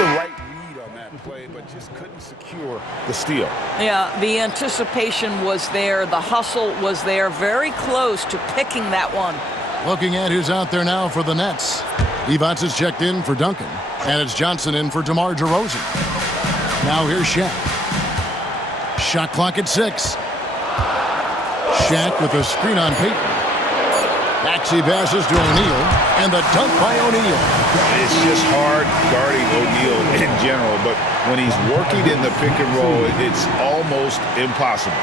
the right read on that play, but just couldn't secure the steal. Yeah, the anticipation was there. The hustle was there. Very close to picking that one. Looking at who's out there now for the Nets. Evans is checked in for Duncan, and it's Johnson in for DeMar DeRozan. Now here's Shaq. Shot clock at 6. Shaq with a screen on Payton. Maxey passes to O'Neal, and the dunk by O'Neal. It's just hard guarding O'Neal in general, but when he's working in the pick and roll, it's almost impossible.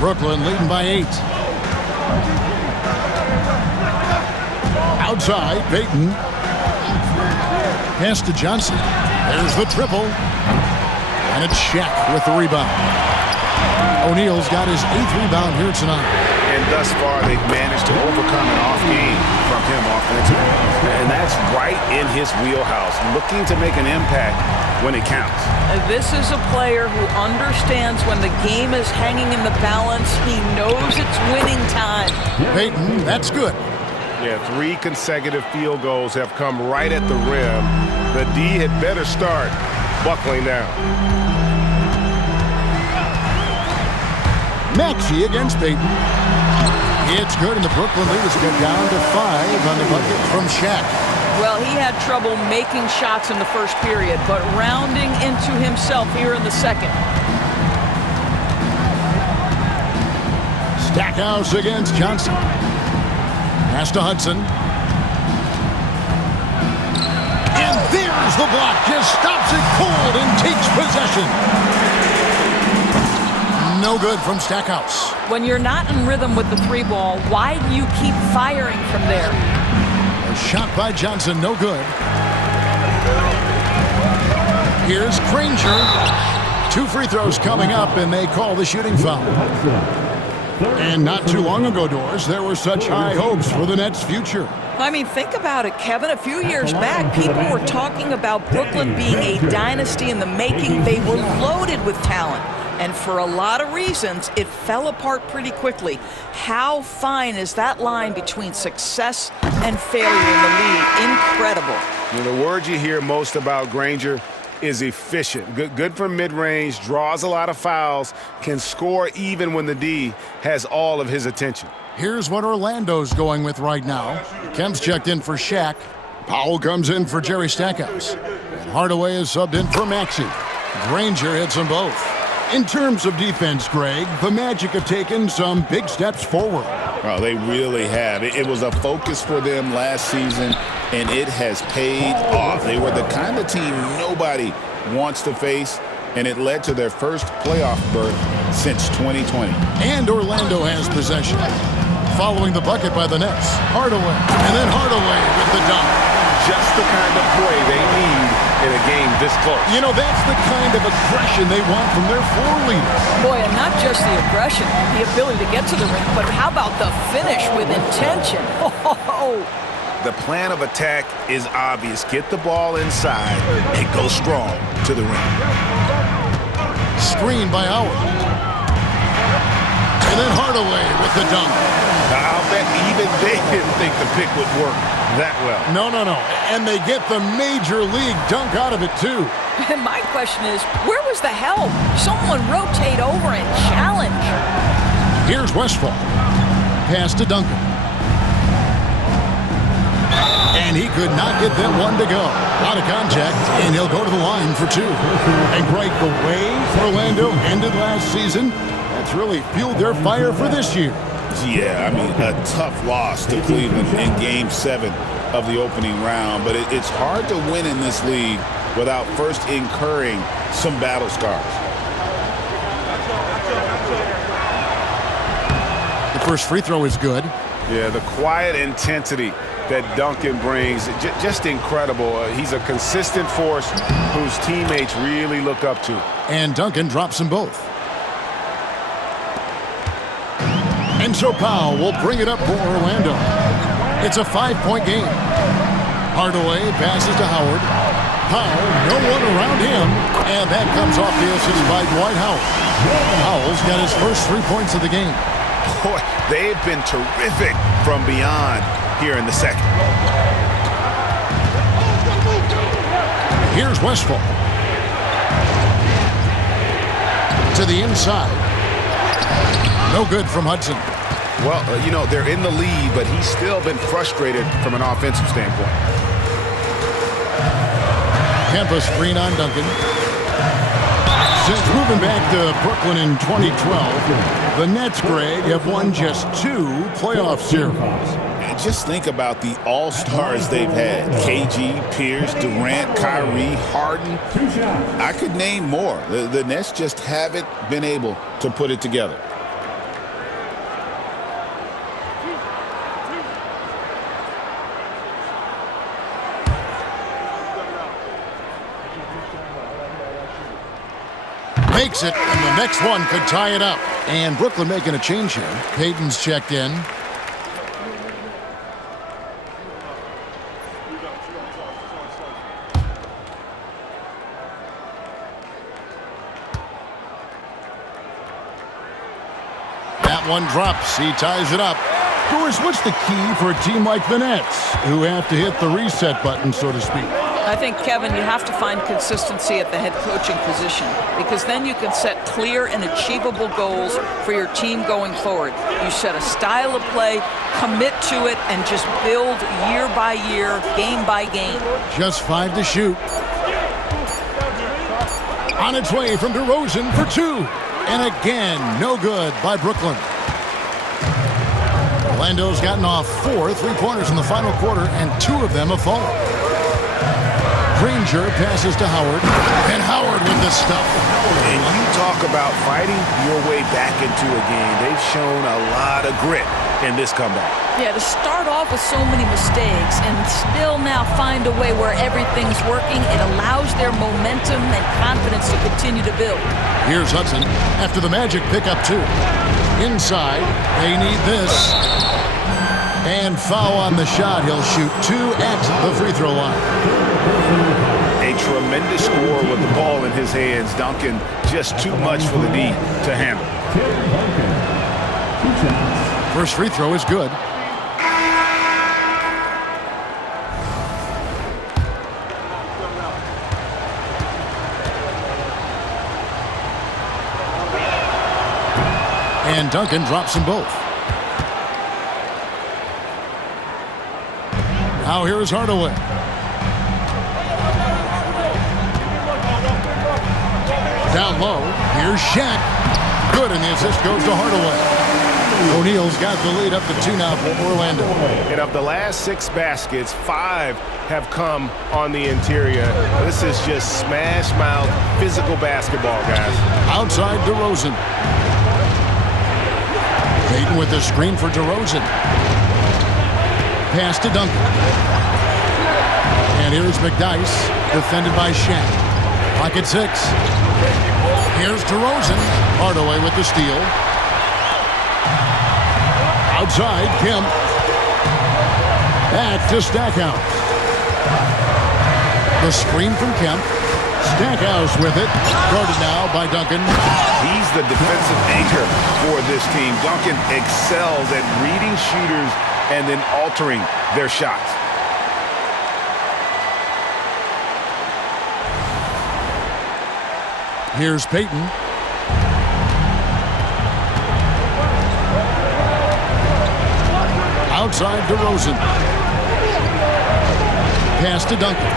Brooklyn leading by 8. Outside, Payton. Pass to Johnson. There's the triple. And it's Shaq with the rebound. O'Neal's got his 8th rebound here tonight. And thus far, they've managed to overcome an off game from him offensively. And that's right in his wheelhouse, looking to make an impact when it counts. This is a player who understands when the game is hanging in the balance. He knows it's winning time. Payton, that's good. Yeah, 3 consecutive field goals have come right at the rim. The D had better start buckling down. Maxey against Payton. It's good, and the Brooklyn Leaders get down to 5 on the bucket from Shaq. Well, he had trouble making shots in the first period, but rounding into himself here in the second. Stackhouse against Johnson. Pass to Hudson. And there's the block. Just stops it cold and takes possession. No good from Stackhouse. When you're not in rhythm with the 3 ball, why do you keep firing from there? A shot by Johnson, no good. Here's Granger. 2 free throws coming up, and they call the shooting foul. And not too long ago, Doris, there were such high hopes for the Nets' future. I mean, think about it, Kevin. A few years back, people were talking about Brooklyn being a dynasty in the making. They were loaded with talent. And for a lot of reasons, it fell apart pretty quickly. How fine is that line between success and failure in the league? Incredible. The word you hear most about Granger is efficient. Good from mid-range, draws a lot of fouls, can score even when the D has all of his attention. Here's what Orlando's going with right now. Kemp's checked in for Shaq. Powell comes in for Jerry Stackhouse. And Hardaway is subbed in for Maxey. Granger hits them both. In terms of defense, Greg, the Magic have taken some big steps forward. Oh, they really have. It was a focus for them last season, and it has paid off. They were the kind of team nobody wants to face, and it led to their first playoff berth since 2020. And Orlando has possession. Following the bucket by the Nets, Hardaway, and then Hardaway with the dunk. Just the kind of play they need in a game this close. You know, that's the kind of aggression they want from their floor leader. Boy, and not just the aggression, the ability to get to the rim, but how about the finish with intention? Oh. The plan of attack is obvious. Get the ball inside and go strong to the rim. Screen by Howard. And then Hardaway with the dunk. I'll bet even they didn't think the pick would work that well. No. And they get the major league dunk out of it, too. And my question is, where was the help? Someone rotate over and challenge. Here's Westphal. Pass to Duncan. And he could not get them one to go. Out of contact, and he'll go to the line for 2. And Greg, the way Orlando ended last season, that's really fueled their fire for this year. Yeah, I mean, a tough loss to Cleveland in Game 7 of the opening round. But it's hard to win in this league without first incurring some battle scars. The first free throw is good. Yeah, the quiet intensity that Duncan brings, just incredible. He's a consistent force whose teammates really look up to. And Duncan drops them both. And so Powell will bring it up for Orlando. It's a 5-point game. Hardaway passes to Howard. Powell, no one around him. And that comes off the assist by Dwight Howard. Powell's got his first 3 points of the game. Boy, they've been terrific from beyond. here in the second. Here's Westphal. To the inside. No good from Hudson. Well, they're in the lead, but he's still been frustrated from an offensive standpoint. Kemp a screen on Duncan. Since moving back to Brooklyn in 2012, the Nets, Greg, have won just 2 playoff series. And just think about the all-stars they've had. KG, Pierce, Durant, Kyrie, Harden. I could name more. The Nets just haven't been able to put it together. Makes it, and the next one could tie it up. And Brooklyn making a change here. Payton's checked in. That one drops. He ties it up. Doris, what's the key for a team like the Nets, who have to hit the reset button, so to speak? I think, Kevin, you have to find consistency at the head coaching position, because then you can set clear and achievable goals for your team going forward. You set a style of play, commit to it, and just build year by year, game by game. Just 5 to shoot. On its way from DeRozan for 2. And again, no good by Brooklyn. Orlando's gotten off 4 3-pointers in the final quarter, and 2 of them have fallen. Granger passes to Howard, and Howard with the stuff. And you talk about fighting your way back into a game. They've shown a lot of grit in this comeback. Yeah, to start off with so many mistakes and still now find a way where everything's working, it allows their momentum and confidence to continue to build. Here's Hudson after the Magic pick up 2. Inside, they need this. And foul on the shot. He'll shoot 2 at the free throw line. A tremendous score with the ball in his hands. Duncan just too much for the D to handle. First free throw is good. And Duncan drops them both. Now here's Hardaway. Down low, here's Shaq. Good, and the assist goes to Hardaway. O'Neal's got the lead up to 2 now for Orlando. And of the last 6 baskets, 5 have come on the interior. This is just smash mouth physical basketball, guys. Outside DeRozan. Payton with the screen for DeRozan. Pass to Duncan. And here's McDyess, defended by Shaq. Pocket 6. Here's DeRozan. Hardaway with the steal. Outside, Kemp. Back to Stackhouse. The screen from Kemp. Stackhouse with it. Guarded now by Duncan. He's the defensive anchor for this team. Duncan excels at reading shooters and then altering their shots. Here's Payton. Outside DeRozan. Pass to Duncan.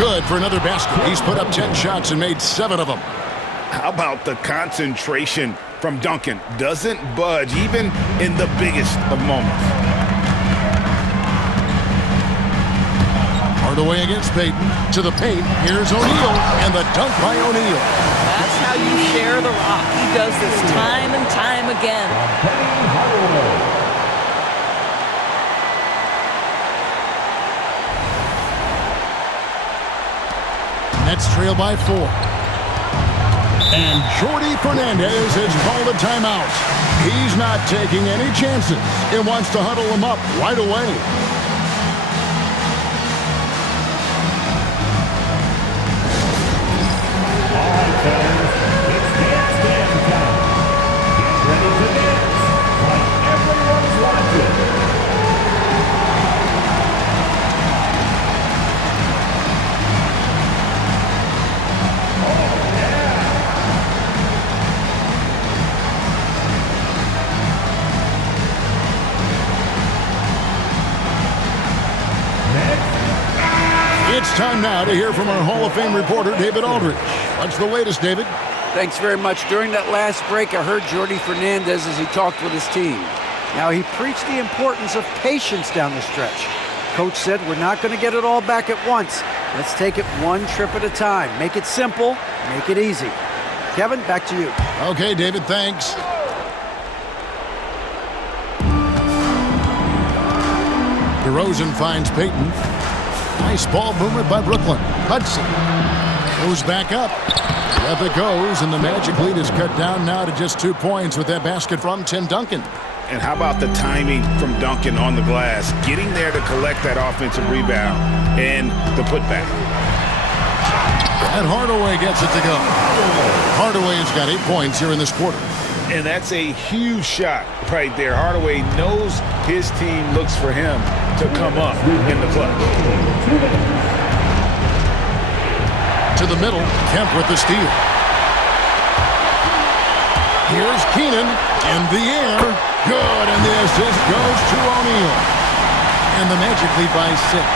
Good for another basket. He's put up 10 shots and made 7 of them. How about the concentration from Duncan? Doesn't budge even in the biggest of moments. Hardaway against Payton. To the paint. Here's O'Neal. And the dunk by O'Neal. That's how you share the rock. He does this time and time again. Nets trail by 4. And Jordi Fernandez has called a timeout. He's not taking any chances and wants to huddle them up right away. now to hear from our Hall of Fame reporter, David Aldridge. What's the latest, David? Thanks very much. During that last break, I heard Jordi Fernandez as he talked with his team. Now, he preached the importance of patience down the stretch. Coach said, we're not going to get it all back at once. Let's take it one trip at a time. Make it simple, make it easy. Kevin, back to you. Okay, David, thanks. DeRozan finds Payton. Nice ball movement by Brooklyn. Hudson goes back up. Up it goes, and the Magic lead is cut down now to just 2 points with that basket from Tim Duncan. And how about the timing from Duncan on the glass, getting there to collect that offensive rebound and the putback. And Hardaway gets it to go. Hardaway has got 8 points here in this quarter. And that's a huge shot right there. Hardaway knows his team looks for him to come up in the clutch. To the middle, Kemp with the steal. Here's Keenan in the air. Good, and the assist goes to O'Neal. And the Magic lead by 6.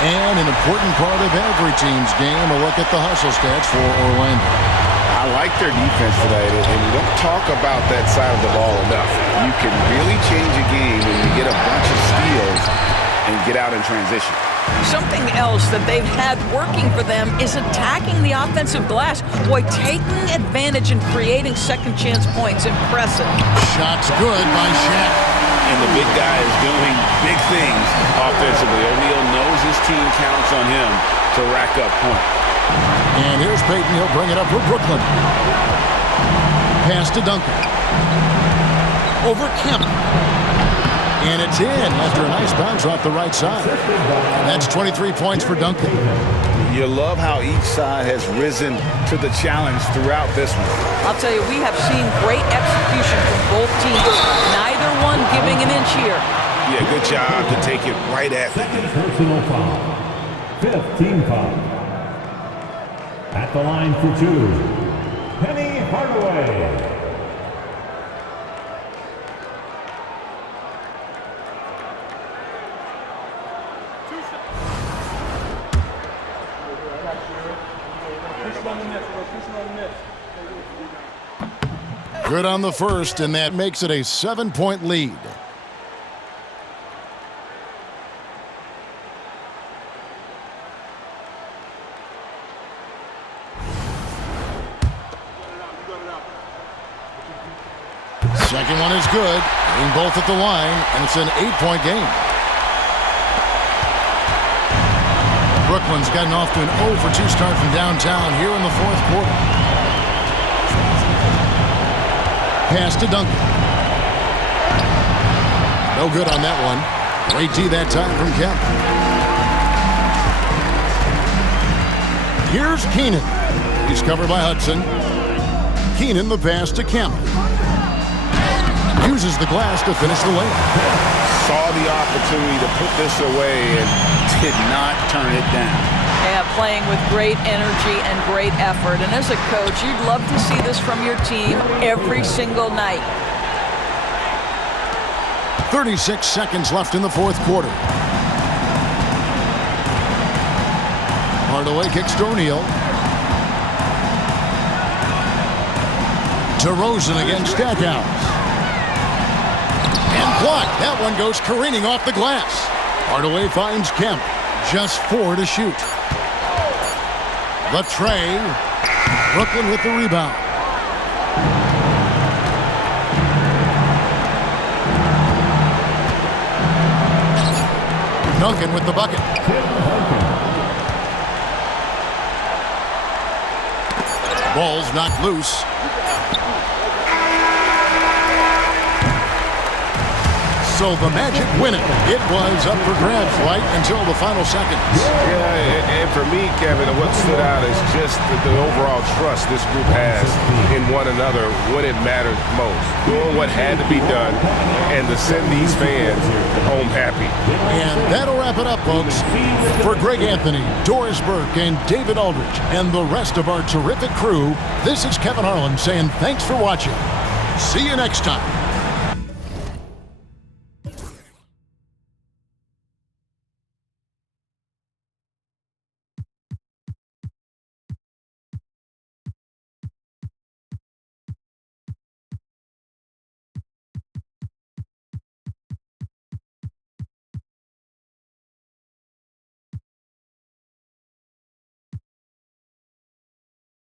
And an important part of every team's game, a look at the hustle stats for Orlando. I like their defense today, and we don't talk about that side of the ball enough. You can really change a game when you get a bunch of steals and get out in transition. Something else that they've had working for them is attacking the offensive glass. Boy, taking advantage and creating second chance points. Impressive. Shots good by Shaq. And the big guy is doing big things offensively. O'Neal knows his team counts on him to rack up points. And here's Payton. He'll bring it up for Brooklyn. Pass to Duncan. Over Kemp. And it's in after a nice bounce off the right side. And that's 23 points for Duncan. You love how each side has risen to the challenge throughout this one. I'll tell you, we have seen great execution from both teams. Neither one giving an inch here. Yeah, good job to take it right at them. Personal foul. 5th team foul. At the line for 2, Penny Hardaway. Good on the first, and that makes it a 7-point lead. Second one is good. Getting both at the line, and it's an 8-point game. Brooklyn's gotten off to an 0 for 2 start from downtown here in the fourth quarter. Pass to Duncan. No good on that one. Great D that time from Kemp. Here's Keenan. He's covered by Hudson. Keenan the pass to Kemp. Uses the glass to finish the layup. Saw the opportunity to put this away and did not turn it down. Yeah, playing with great energy and great effort. And as a coach, you'd love to see this from your team every single night. 36 seconds left in the fourth quarter. Hardaway kicks to O'Neal. DeRozan against Stackhouse. And blocked. That one goes careening off the glass. Hardaway finds Kemp. Just 4 to shoot. The tray. Brooklyn with the rebound. Duncan with the bucket. Ball's knocked loose. So the Magic win it. It was up for grabs right until the final seconds. Yeah, and for me, Kevin, what stood out is just the overall trust this group has in one another when it mattered most. Doing what had to be done and to send these fans home happy. And that'll wrap it up, folks. For Greg Anthony, Doris Burke, and David Aldridge, and the rest of our terrific crew, this is Kevin Harlan saying thanks for watching. See you next time.